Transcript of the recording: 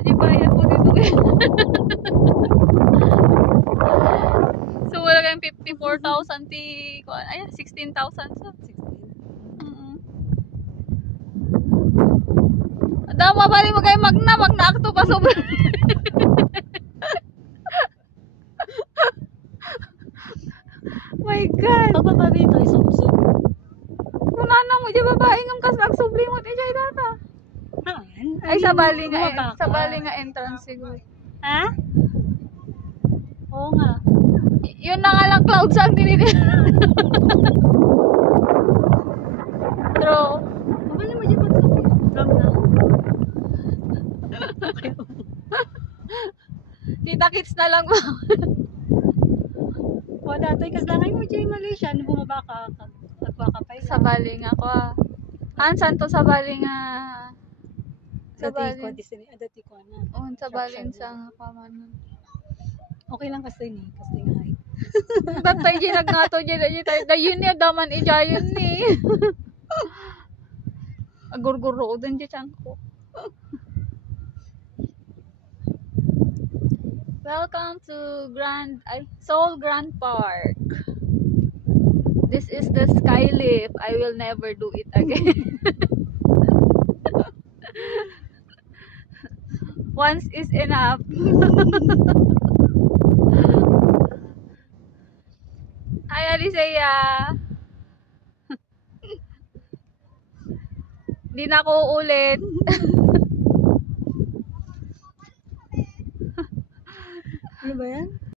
Di bayad po dito eh. So wala kayong 54,000 ti... Ay, 16,000 sa. 16. Dama pa rin mo kayo magna akto pa sobra. My God. Pagpapa dito, isubsub. Kung nana mo, di babae ngam kas nagsubli mo ti jay data. Ay, sa bali nga entrance siguro. Ha? Oo nga. Yun na nga lang clouds ang dinidin. True. Mabali mo dyan pagsubli. From now. Kita-kits na lang mo. O datoy kas langay mo dyan Malaysia. Ano bumaba ka? Nagwakapay Sa bali nga ko ah. Ansan to sa bali nga? Sa Dati ko, bali. dati ko na. Sa bali sa nga pamanon. Okay lang kasi ni. Kasi nga height. Tatay di nagnato di yun niya daman ijayon ni. Agurguro din di ko. Welcome to Seoul Grand Park. This is the sky lift. I will never do it again. Once is enough. Hi, Alicia. Di na ako ulit. Ano ba yan?